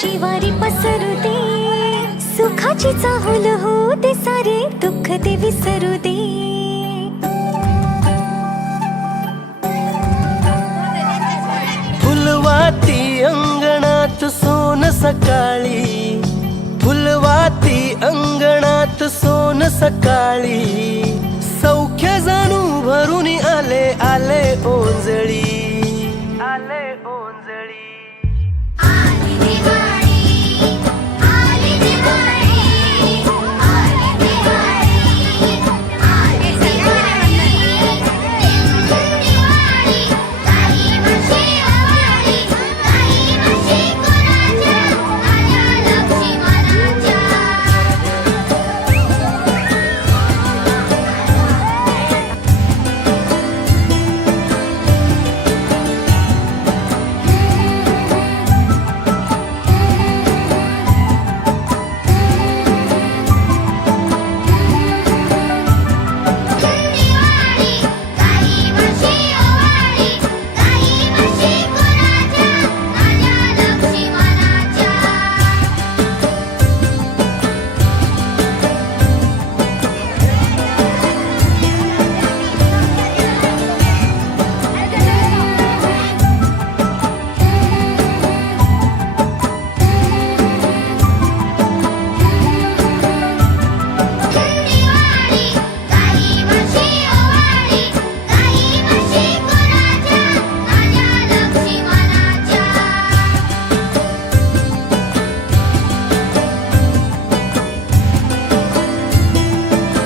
शिवारी पसरू दे. सुखाची चाहूल हो ते सारे दुःख ते विसरू दे. फुलवाती अंगणात सोन सकाळी. फुलवाती अंगणात सोन सकाळी.